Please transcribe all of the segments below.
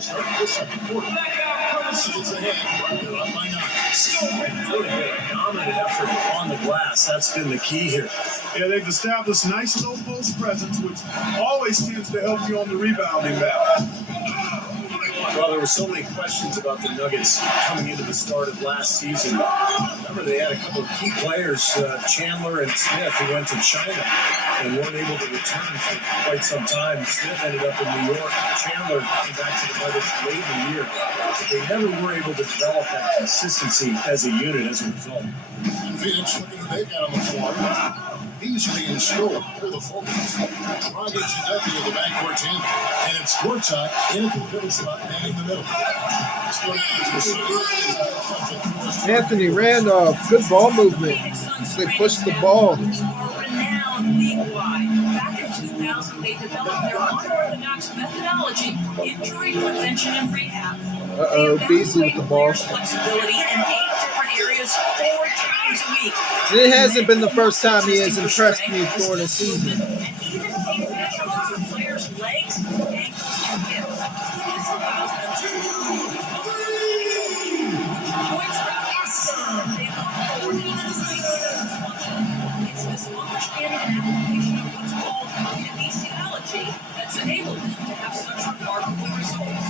Start the second quarter. It's ahead. They're up by 9. Really been a dominant effort on the glass. That's been the key here. Yeah, they've established nice low post presence, which always tends to help you on the rebounding battle. Well, there were so many questions about the Nuggets coming into the start of last season. Remember, they had a couple of key players, Chandler and Smith, who went to China and weren't able to return for quite some time. Smith ended up in New York. Chandler came back to the Nuggets late in the year. But they never were able to develop that consistency as a unit as a result. Phoenix looking to make out on the floor. Easily in score. They're the focus. Dragic and W in the backcourt 10. And it's court talk in a competitive spot manning the middle. Let's go down to the center. Anthony Randolph, good ball movement. They pushed the ball. Renowned league-wide. Back in 2000, they developed their unorthodox methodology, injury prevention and rehab. Beasley with the ball. Flexibility in 8 different areas 4 times a week. It hasn't been the first time he has impressed me for the season. And even take measurements of players' legs, ankles, and hips. This allows them to points per pass. They look forward to it's this understanding and application of what's called kinesiology that's enabled them to have such remarkable results.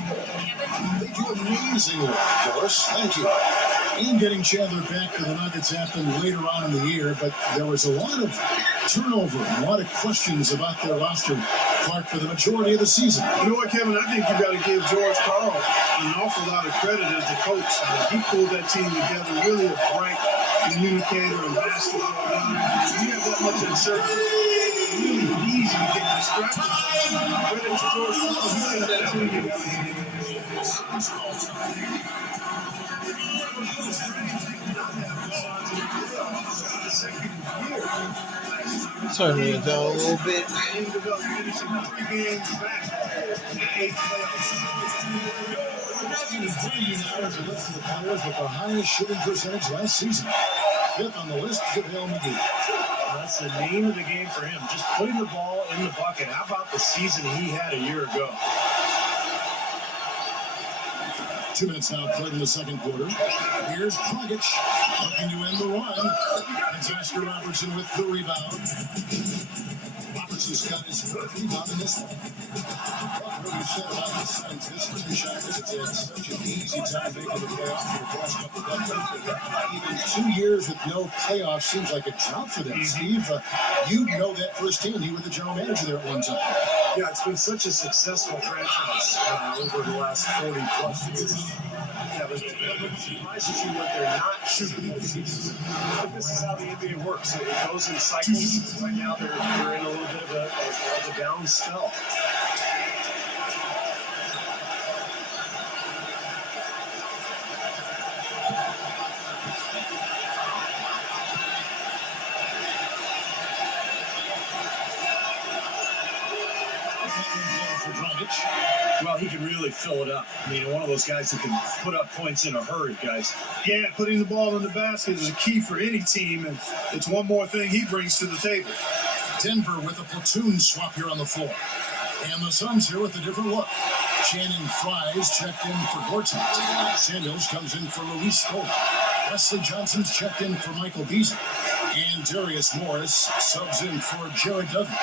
They do amazing work, Doris. Thank you. And getting Chandler back to the Nuggets happened later on in the year, but there was a lot of turnover and a lot of questions about their roster, Clark, for the majority of the season. You know what, Kevin? I think you got to give George Karl an awful lot of credit as the coach. He pulled that team together, really a bright communicator and basketball guy. When you have that much uncertainty, it's really easy to get distracted. Credit to George Karl. He got that team together. Turn it down a little bit. The players with the highest shooting percentage last season. 5th on the list, JaVale McGee. That's the name of the game for him. Just putting the ball in the bucket. How about the season he had a year ago? 2 minutes now played in the second quarter. Here's Dragic looking to end the run. It's Oscar Robertson with the rebound. Robertson's got his 4th rebound in this one. What you said about the Suns, this two-shot visits had such an easy time making the playoffs for the past couple of decades. Even 2 years with no playoffs seems like a drought for them. Steve, you know that firsthand. You were the general manager there at one time. Yeah, it's been such a successful franchise over the last 40-plus years. Kevin, it surprises you that they're not shooting postseason. But this is how the NBA works. It goes in cycles. Right now, they're in a little bit of a down spell. Well, he can really fill it up. I mean, one of those guys who can put up points in a hurry, guys. Yeah, putting the ball in the basket is a key for any team, and it's one more thing he brings to the table. Denver with a platoon swap here on the floor. And the Suns here with a different look. Channing Fries checked in for Gortat. Samuels comes in for Luis Scola. Wesley Johnson's checked in for Michael Beasley. And Darius Morris subs in for Jared Dudley.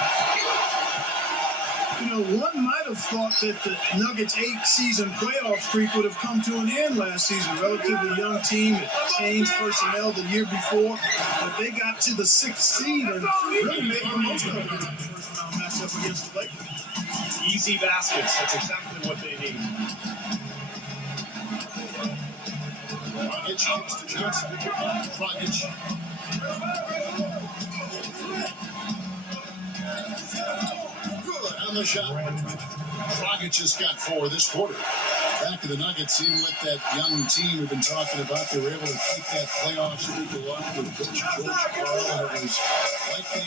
You know, one might have thought that the Nuggets' 8-season playoff streak would have come to an end last season. Relatively young team, it changed personnel the year before, but they got to the 6th seed and really made the most of it in the first-round matchup against the Lakers. Easy baskets. That's exactly what they need. Dragic kicks to Johnson. Dragic. Good on the shot. Dragic just got 4 this quarter. Back to the Nuggets, even with that young team we've been talking about, they were able to keep that playoff streak alive with Coach George Karl, and it was like they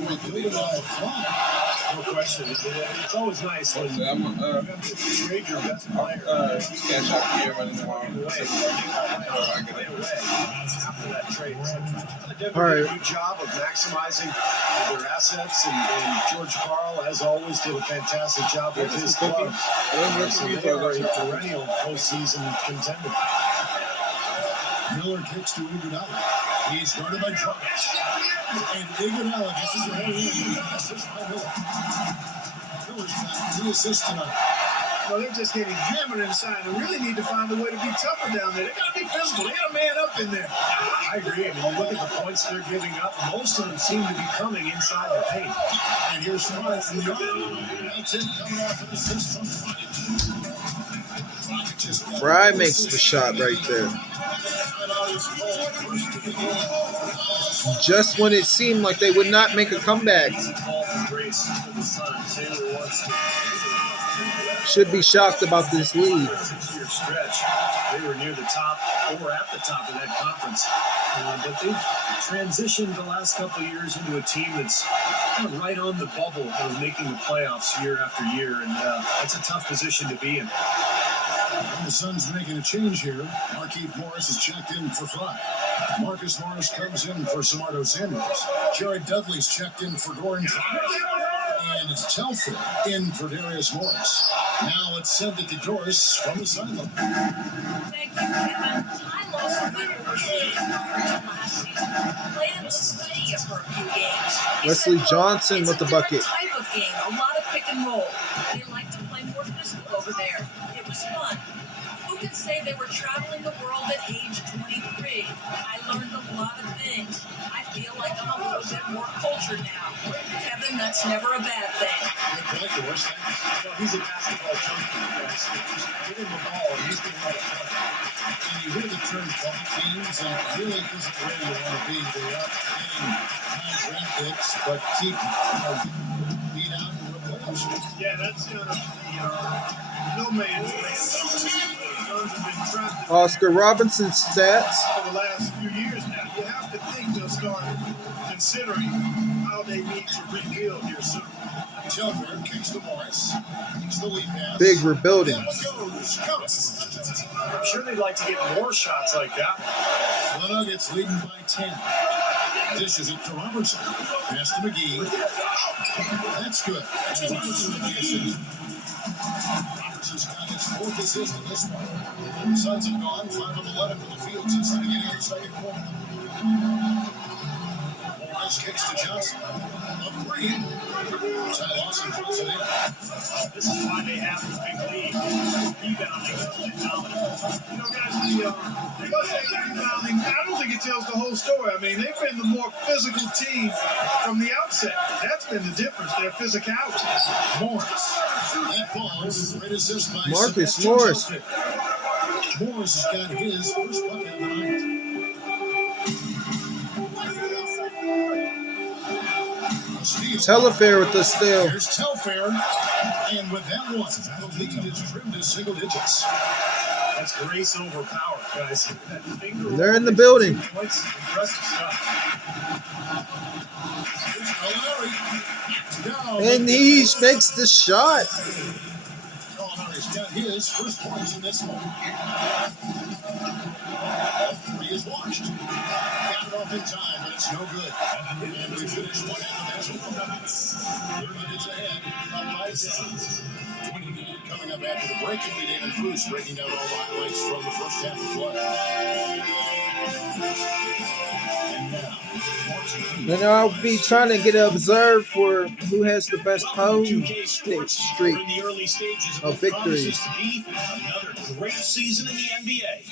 were building on the fly. No question. It's always nice when you I'm have to trade your best player. cash out here running around. Right away after that trade. Denver All right. did a good job of maximizing their assets, and George Karl, as always, did a fantastic job with his club. So they are a perennial postseason contender. Miller kicks to Iguodala. He's guarded by Dragic. And Iguodala gets his own assist by Miller. Miller's got 2 assists tonight. Well, they're just getting hammered inside and really need to find a way to be tougher down there. They got to be physical. They got a man up in there. I agree. I mean, you look at the points they're giving up, most of them seem to be coming inside the paint. And here's Fry from the arm. That's it, coming off an assist from Dragic. Fry makes the shot right there. Just when it seemed like they would not make a comeback. Should be shocked about this lead. 6-year stretch, they were near the top or at the top of that conference. But they've transitioned the last couple of years into a team that's kind of right on the bubble of making the playoffs year after year. And that's a tough position to be in. And the Suns making a change here. Markieff Morris is checked in for Fry. Marcus Morris comes in for Samardo Samuels. Jared Dudley's checked in for Goran Dragic. And it's Telfair in for Darius Morris. Now let's send it to Doris from the sideline. Thank you, Kevin. Ty Lawson went overseas last season. Played in Lithuania for a few games. He Wesley said, Johnson it's with the a different bucket. Type of game, a lot of pick and roll. They like to play more physical over there. It was fun. Who could say they were traveling the world at age 23? I learned a lot of things. I feel like I'm a little bit more cultured now. Kevin, that's never a bad thing. Good point, Doris. Well, he's a basketball junkie, guys. Just give him the ball, and he's going to let it play. And you hear the term ball teams, and it really isn't where you want to be. They are getting high draft picks, but keep beat out in the playoffs. Yeah, that's kind of no man's land. The Suns have been trapped Oscar Robinson's stats. for the last few years now. You have to think they'll start considering how they need to rebuild here soon. Telfair kicks to Morris. Kicks the lead pass. Big rebuilding. Down it goes. Counts. I'm sure they'd like to get more shots like that. The Nuggets leading by 10. Dishes it to Robertson. Pass to McGee. That's good. And Robertson with the assist. Robertson's got his 4th assist in this one. The Suns have gone 5 of 11 from the field since the beginning of the second quarter. Morris kicks to Johnson. Up 3. Ty Lawson throws it in. This is why they have this big lead. Rebounding is phenomenal. You know, guys, the rebounding, I don't think it tells the whole story. I mean, they've been the more physical team from the outset. That's been the difference, their physicality. Morris. That ball is a great assist by Marcus Sebastian Morris. Telfair. Morris has got his first bucket of the night. Telfair with the steal. Here's Telfair, and with that one, the lead is trimmed to single digits. That's grace over power, guys. That finger They're in the building. points, impressive stuff. Here's Gallinari. Down. And he makes the shot. Gallinari's got his first points in this one. All 3 is washed. Got it off in time, but it's no good. And we finish one half of that. 30 minutes ahead, up by 10. Coming up after the break, it'll be David Bruce breaking down all the highlights from the first half of play. And now, And I'll be trying to get observed for who has the best home streak in the early stages of victories. to be another great season in the NBA.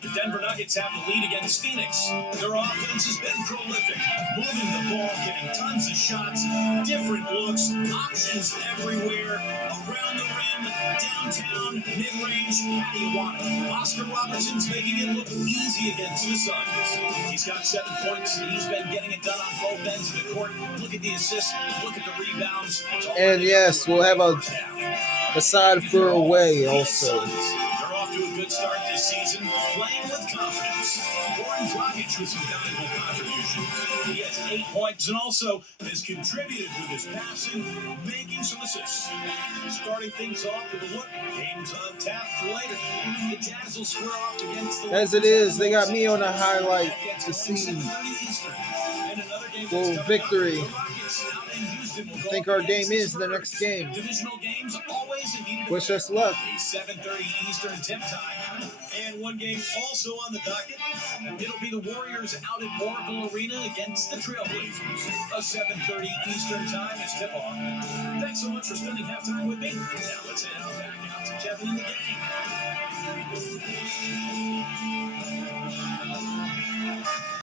The Denver Nuggets have the lead against Phoenix. Their offense has been prolific, moving the ball, getting tons of shots, different looks, options everywhere, around the rim, downtown, mid-range. How do you want it? Oscar Robertson's making it look easy against the Suns. He's got 7 points. He's been getting it done on both ends of the court. Look at the assists. Look at the rebounds. And yes, we'll have a side for away also. They're off to a good start this season, playing with confidence. Goran Dragic with some valuable contributions. He has 8 points and also has contributed with his passing, making some assists. Starting things off with a look, games on tap for later. The Jazz will square off against the As it is, they got me on a highlight to see full victory. I think our game is the next game. Divisional games always a heated Wish us affair. luck. A 7:30 Eastern tip time. And one game also on the docket. It'll be the Warriors out at Oracle Arena against the Trailblazers. A 7:30 Eastern time is tip-off. Thanks so much for spending halftime with me. Now let's head out back out to Kevin and the gang.